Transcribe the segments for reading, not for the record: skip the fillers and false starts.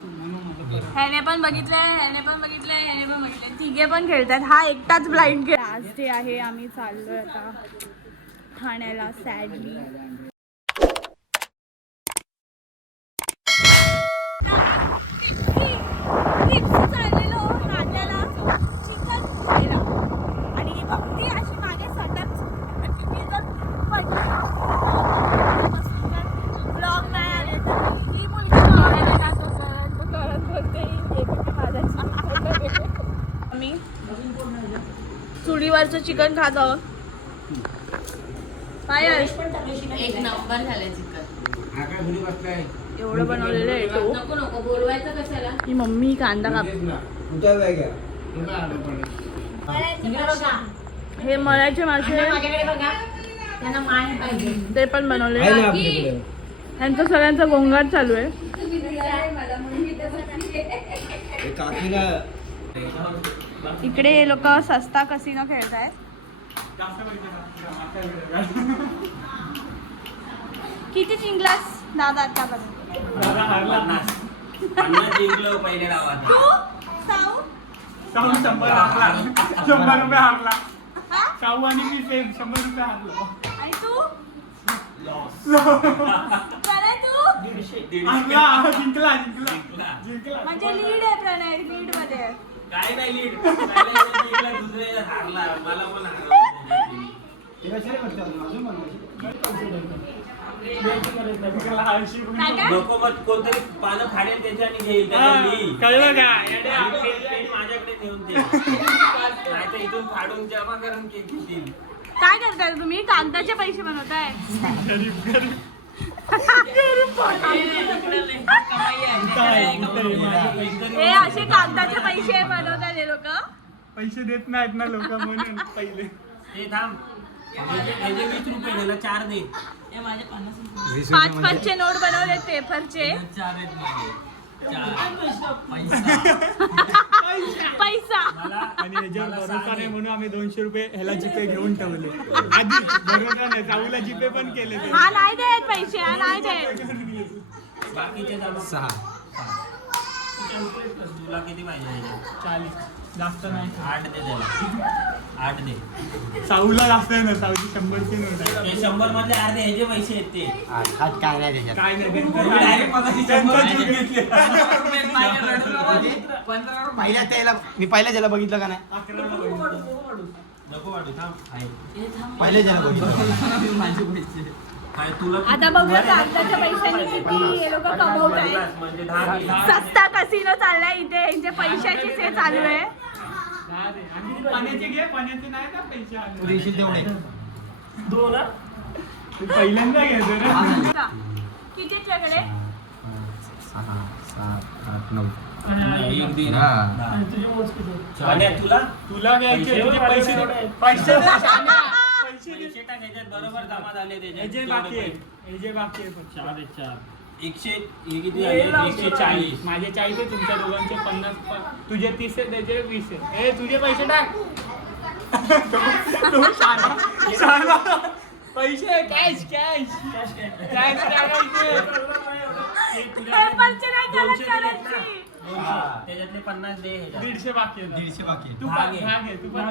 ह्याने पण बघितलंय, ह्याने पण बघितलंय, ह्याने पण बघितलंय. तिघे पण खेळतात. हा एकटाच ब्लाइंड खेळ. लास्ट डे आहे. आम्ही चाललोय आता ठाण्याला सॅडली. चुलीवरचं चिकन खात आहोत. एक नंबर झालंय चिकन. एवढं बनवलेलं आहे तो. नको नको बोलवायचं कशाला. ही मम्मी कांदा काप. हे मळ्याचे मासे माझ्याकडे बघा. त्यांना मान पाहिजे. ते पण बनवले. ह्यांचं सगळ्यांचा गोंगाट चालू आहे. इकडे हे लोक सस्ता कसिनो खेळतायत. किती जिंकलास दादा आतापर्यंत? पहिल्या डावात. तू साऊ 100 रुपये हारला. साऊ आणि मी सेम 100 रुपये हारलो. आणि तू जिंकला. म्हणजे लीड आहे प्रणय. लीड मध्ये काय नाही लीड दुसरे हारला मला पण हारला. नको मग कोणतरी पानं फाडेल त्याच्या आणि घेईल कळलं का माझ्याकडे नेऊन दे नाही तर इथून फाडून जमा करून केक घेतील. काय करताय तुम्ही? कागदाचे पैसे बनवताय? हे असे कागदाचे पैसे बनवतात हे लोक. पैसे देत नाहीत ना लोक म्हणून पहिले ते थांब. हे जे 20 रुपये गेला 4 दे. 5 चे नोट बनवले पेपरचे. 4 आहेत माझे. 4 पैसा आणि ह्याच्यावर भरोसा नाही म्हणून आम्ही 200 रुपये ह्याला जीपे घेऊन ठेवले. आधी भरोसा नाही साऊला जीपे पण केले. हा नाही देत पैसे. हा नाही देत. बाकीचे 6 तुला किती पाहिजे? 40 जास्त नाही. 8 दे त्याला. 8 दे. साऊला जास्त आहे ना. साऊची 100ची नोट आहे. ते 100 मधले अर्धे ह्याचे पैसे आहेत ते. काय नाही डायरेक्ट मगाशी 100 घेतले. पहिल्या त्याला मी पहिल्या ज्याला बघितलं का नाही. नको वाटू थांब. पहिल्या ज्याला बघितलं काय तुला आता बघूया कागदाच्या पैशांनी किती हे लोक कमवताय. म्हणजे 10 सस्ता कसिनो चाललाय इथे. यांचे पैशाची से चालू आहे. पाण्याचे घे. पाण्याचे नाही का पैसे आले देशील तेवढे 2 पहिल्यांदा घ्यायचं रे. किती तुझ्याकडे? 6 7 8 9 एक दे. तुला घ्यायचे पैसे पैसे टाक ह्याच्यात बरोबर जमा झाले जे बाकी आहे. 4 100 हे किती झाले? 140. माझे 40 आहे. तुमच्या दोघांचे 50. तुझे 30 आहे. त्याचे 20 आहे. ए तुझे पैसे टाक. पैसे कॅश पेपरचे नाही चालत करायची. त्याच्यातले 50 दे. 150 बाकी आहे. 150 बाकी तू भाग घे. तू पण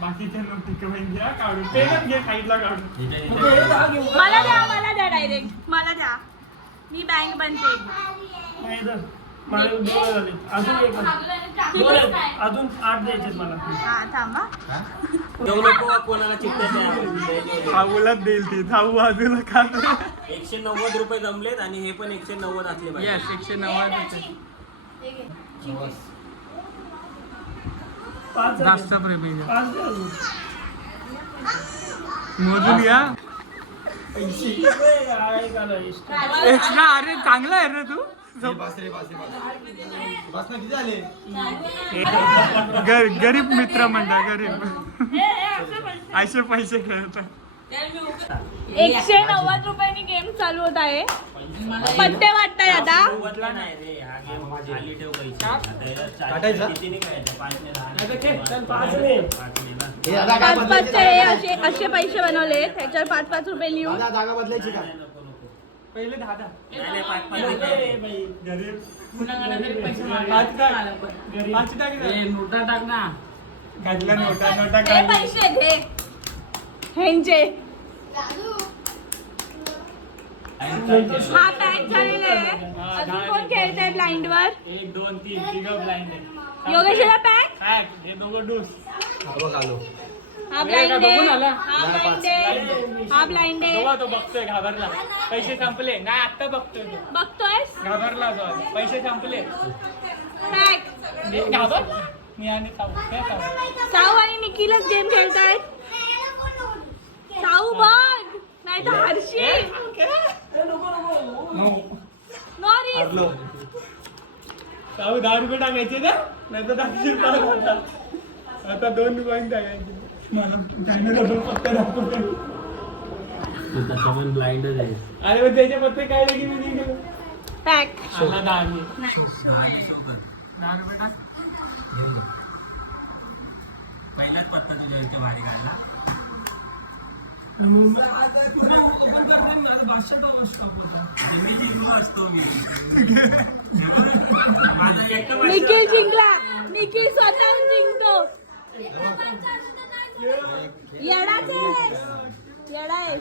बाकीच्या नोटी कमी घ्या काढून. ते पण घे साईडला काढून. मला द्या डायरेक्ट. मला द्या. मी बँक बनते. अजून 8 द्यायचे मला. हा थांबा. कोणाला चिकटत थाऊलाच देईल ती. थाऊ बाजूला खात 190 रुपये जमलेत आणि हे पण 190 असले पाहिजे. 190 जास्त प्रेमी मोजून या. एक्स्ट्रा. अरे चांगला आहे रे तू. गरीब मित्र म्हणता. गरीब असे पैसे खेळतात. 190 रुपयांनी गेम चालू होत आहे. पत्ते वाटताय आता. नाही रे हा गेम खाली ठेव पैसे. किती नाही काय 5 ने 10 5 असे पैसे बनवले. त्याच्यावर 5 रुपये लिहून. जागा बदलायची का? पहिले 10. नाही, नाही, 5 बाई गरीब कुणाकडे तरी पैसे मागायचे. पाच टाक. मला पण. गरीब. 5 टाक ना. नोटा टाक ना. घातल्या नोटा हे काढल्या. पैसे घे ह्यांचे हा पॅक झालेला आहे. अजून कोण खेळतंय ब्लाइंड वर 1 2 3 तिघं ब्लाइंड आहे. योगेशला पॅक काय हे दोघं डूस. हा बघ आलो. हा ब्लाइंड आहे बघून आला? हा ब्लाइंड आहे हा ब्लाइंड आहे तेव्हा तो बघतोय घाबरला. पैसे संपले नाही आता बघतोय तो. बघतोयस घाबरला तो. पैसे संपले. पॅक मी घाबर मी आणि साऊ. हे साऊ. साऊ आणि निखिलच गेम खेळतायत साऊ बघ नाही तर हर्षी नॉरी हरलो. साऊ 10 रुपये टाकायचे ना नाही तर 10 रुपये आता 2 रुपये टाकायचे. मला कॅमेरा पत्ते दाखवतो. ब्लाइंडच आहे. अरे मग त्याचे पत्ते काय लगे मी नाही गेलो. पॅक आला 10. 10 रुपये टाक. पहिलाच पत्ता तुझ्या इथे भारी काढला. मी जिंकलो असतो मी. माझा एकटा निखिल जिंकला निखिल स्वतः जिंकतो येडाच येडा आहे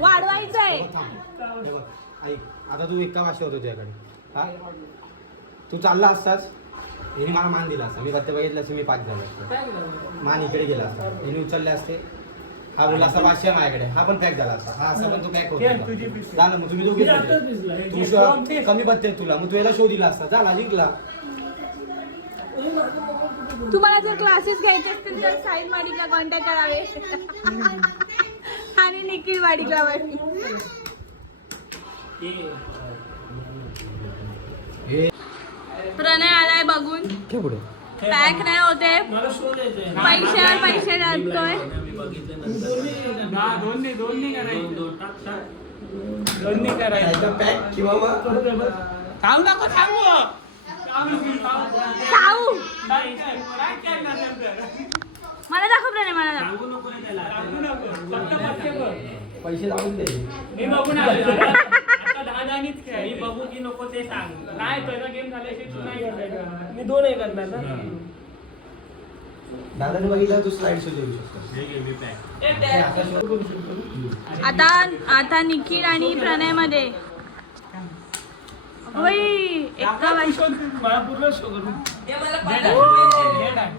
वाढवायचं आहे हे बघ, ऐक आता तू एका भाषा होतो तुझ्याकडे. हा तू चालला असतास हिने मला मान दिला असता. मी पत्ते बघितलं असते मी 5 झालो असतो. मान इकडे गेला असता. हिने उचलले असते. हा बोलला असता 500 माझ्याकडे. हा पण पॅक झाला असता. हा असा पण तो पॅक होता. झालं मग तुम्ही दोघे तू कमी पत्ते आहेत तुला मग तू याला शो दिला असता. झाला जिंकला. तुम्हाला जर क्लासेस घ्यायचे असतील तर साहिल वाडिकला कॉन्टॅक्ट करावे आणि निखिल वाडिकला प्रणय आलाय बघून घे पुढे. पॅक नाही होते पैशावर पैसे घालतोय दोन नाही करायचे. दोन नाही करायचे. पॅक किंवा मग थांब नको थांबू. साऊ काय करणार नंतर? मला दाखव प्रणय मला दाखव सांगू नको रे त्याला. सांगू नको. फक्त पत्ते बघ. पैसे लावून दे. मी बघून आलो. आता 10-10नीच मी खेळायचं. बघू की नको ते सांग. नाही तुझा गेम झाल्याशी तू नाही खेळायचा. मी 2 करणार ना. दादाने बघितलं तू स्लाइड शो देऊ शकतो. हे घे मी पॅक. हे आता show करू शकतो. आता निखिल आणि प्रणय मध्ये एका मला पूर्ण शो करून. हे काय?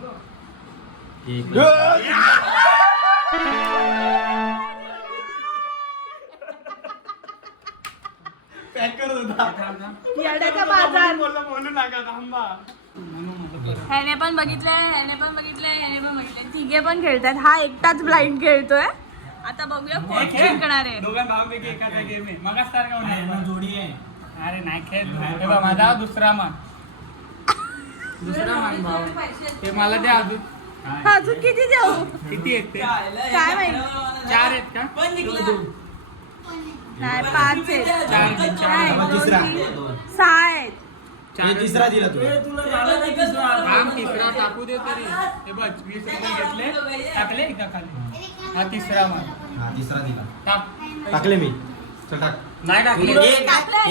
पॅक करत होता. येड्याचा बाजार बोलू नका थांबा. ह्याने पण बघितलंय ह्याने पण बघितलंय ह्याने पण बघितलंय तिघे पण खेळतात हा एकटाच ब्लाइंड खेळतोय आता बघूया कोण जिंकणार आहे दोघां भावापैकी एखादा गेम आहे मगाच सारखा यांना जोडी आहे. अरे नाही खेळ. हे बघ, माझा दुसरा मान भाव ते मला द्या अजून. अजून किती देऊ किती आहेत ते? काय माहिती 4 आहेत का? नाही 5 आहेत 4 आहेत. नाही, तिसरा. 6 आहेत मी तिसरा दिला तू. काम तिसरा टाकू दे तरी. हे बघ 20 रुपये घेतले टाकले का खाली. हा तिसरा मान हा तिसरा दिला. टाक. टाकले मी. चल टाक. नाही टाकली.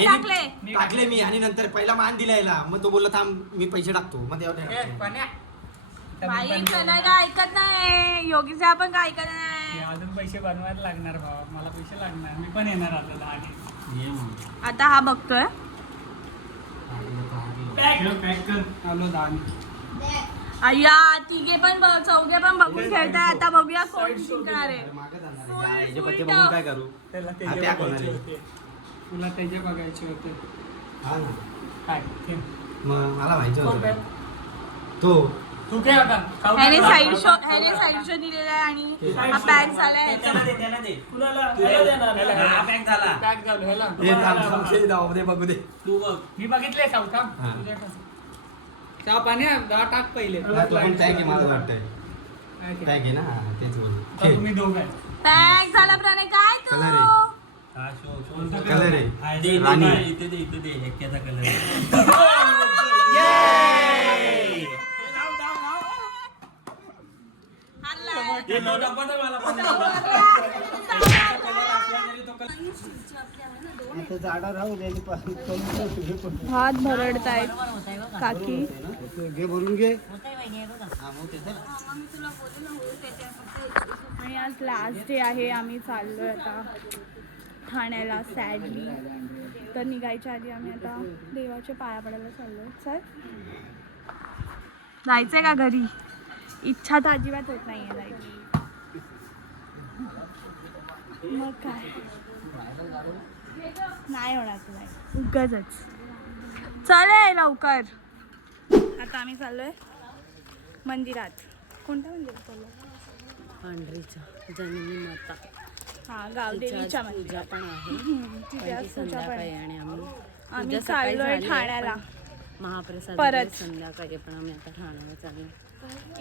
टाकले टाकले मी आणि नंतर पहिला मान दिला याला मग तो बोलला थांब मी पैसे टाकतो मग ए, तेव्हा पण्या. बाई प्रणय काय ऐकत नाही योगीचा आपण काय ऐकत हे नाही अजून पैसे बनवायला लागणार भावा. मला पैसे लागणार. मी पण येणार आता 10 ये मग. आता हा बघतोय पॅक कर. आलो 10. अय्या तिघे पण चौघे पण बघून खेळताय आता बघूया कोण जिंकणार आहे मागे जाणार आहे. याचे पत्ते बघून काय करू. त्याला हा, त्याचे पॅक बघायचे होणार होते. तुला त्याचे बघायचे होते. हा ना काय ठेव. मग मला माहिती कोण होतं पॅक? तो तू काय आता खाऊ ह्याने नका. साईड शो दिलेला आहे आणि हा पॅक झालाय त्याला दे, त्याला दे. कुणाला देणार? हा पॅक झाला. पॅक झालं ह्याला. हे थांब संशय जाऊ दे बघू दे. तू बघ. मी बघितले साऊथ हा. चहा पाणी 10 टाक पहिले. हा, तो पण टॅग आहे मला वाटतंय. काय ते? टॅग आहे ना हा, तेच बोल. आता तुम्ही दोघं आहे. पॅक झाला प्रणय काय तू कलर आहे. हा, कोणता कलर आहे. हा, दे, दे, राणी. दे, इथे दे, इथे दे. ह्याच्याचा कलर आहे. हारलाय. हे नोटा पण आहे मला पण. हारलाय. कलर असला तरी तो कलर. भात भरडतायत काकी. घे भरून घे. आणि आज लास्ट डे आहे. आम्ही चाललोय आता ठाण्याला सॅडली. तर निघायच्या आधी आम्ही आता देवाच्या पाया पडायला चाललोय. सर जायचंय का घरी? इच्छा तर अजिबात होत नाहीये जायची. मग काय नाही होणार तुला उगाचच. चले लवकर. आता आम्ही चाललोय मंदिरात. कोणत्या मंदिरात चाललोय? पांढरीच्या जननी माता हा गावदेवीच्या पूजा मंदिरात. पण आहे. तिथे आज पूजा पण संध्याकाळी आहे. आणि आम्ही पूजा सकाळी चाललोय झाली आहे, ठाण्याला. महाप्रसाद परत. वगैरे संध्याकाळी पण आम्ही आता ठाण्याला चाललो.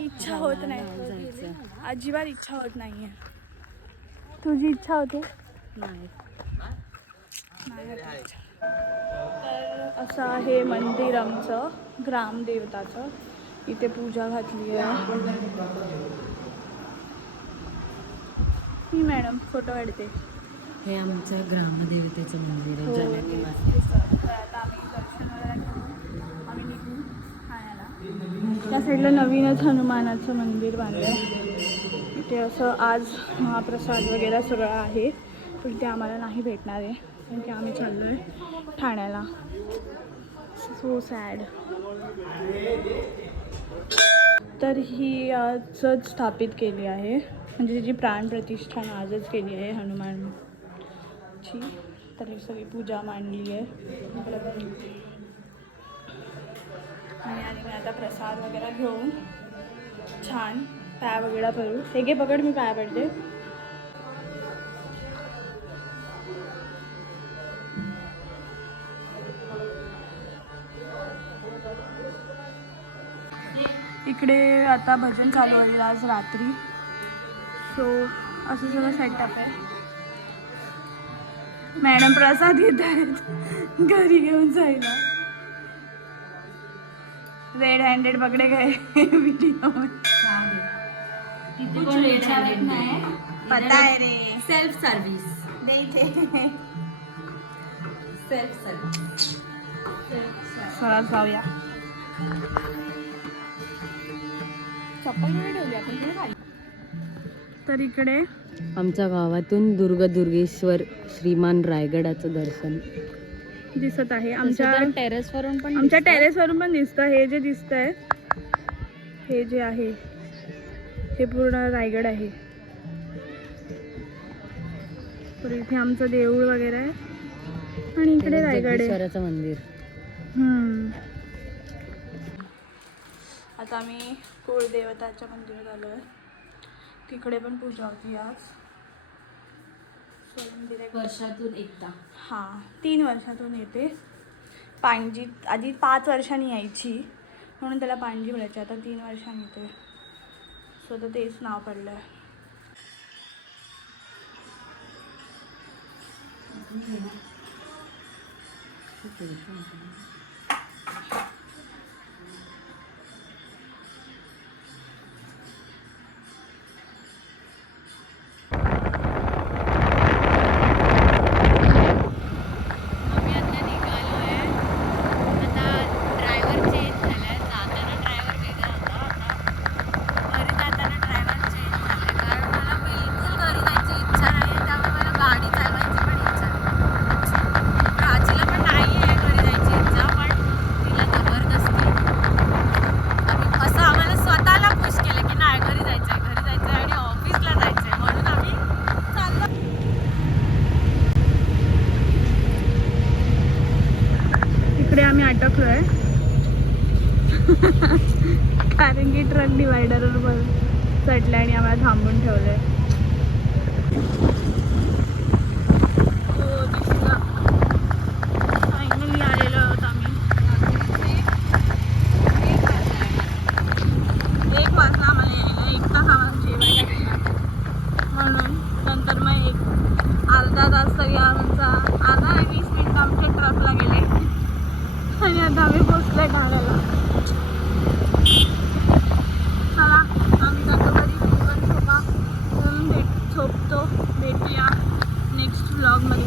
इच्छा होत गावाला नाही. जायचं अजिबात इच्छा होत नाहीये. तुझी इच्छा होते? नाही. नाही होत इच्छा. तर असं आहे मंदिर आमचं ग्रामदेवताचं. इथे पूजा घातली आहे. ही मॅडम फोटो काढते. हे आमच्या ग्रामदेवतेचं मंदिर आहे. हो. जानकी माता. तर आता आम्ही दर्शन वगैरे करून आम्ही निघू ठाण्याला. त्या साईडला नवीनच हनुमानाचं मंदिर बांधलं आहे. इथे असं आज महाप्रसाद वगैरे सगळं आहे. पण ते आम्हाला नाही भेटणार आहे कारण की आम्ही चाललो आहे ठाण्याला. So sad. तर ही आजच स्थापित केली आहे. म्हणजे तिची प्राणप्रतिष्ठान आजच केली आहे हनुमानची. तर ही सगळी पूजा मांडली आहे. आणि मी आता प्रसाद वगैरे घेऊन छान पाया वगैरे करू. हे घे पकड, मी पाया पडते. इकडे आता भजन चालू आहे आज रात्री. सो असं सगळं सेटअप आहे. मॅडम प्रसाद घेत आहेत घरी घेऊन जायला. रेड हँडेड पकडे गए व्हिडिओ में. कुछ विचारत नाही. पता है रे. Self service. Self service. चला जाऊया. चप्पल कुठे ठेवली आपण? कुठे खाली? तर इकडे आमच्या गावातून दुर्गेश्वर श्रीमान रायगडाचं दर्शन दिसत आहे. आमच्या टेरेसवरून पण आमच्या टेरेसवरून पण दिसतं. हे जे दिसतंय हे जे आहे हे पूर्ण रायगड आहे. तर इथे आमचं देऊळ वगैरे आहे आणि इकडे रायगड आहे. जगदीश्वराचं मंदिर. आता आम्ही कुळदेवताच्या मंदिरात आलो आहे. तिकडे पण पूजा होती आज. वर्षातून एकदा. हां 3 वर्षातून येते. पाणजी आधी 5 वर्षांनी यायची म्हणून त्याला पाणजी म्हणायची. आता 3 वर्षांनी येते. सो तर तेच नाव पडलं आहे. इकडे आम्ही अटकलो आहे कारण की ट्रक डिवायडरवर चढले आणि आम्हाला थांबून ठेवलंय. हो दिसला. फायनली आलेलो आहोत आम्ही. 1 वाजला आम्हाला यायला. 1 तास आम्हाला जेवायला गेला म्हणून. नंतर मग अर्धा तास तरी आमचा अर्धा आणि 20 मिनिटं आमच्या ट्रकला गेले आणि आता आम्ही पोचलोय ठाण्याला. चला आम्ही जातो घरी. पण झोपा. झोपतो. भेटूया नेक्स्ट व्लॉगमध्ये.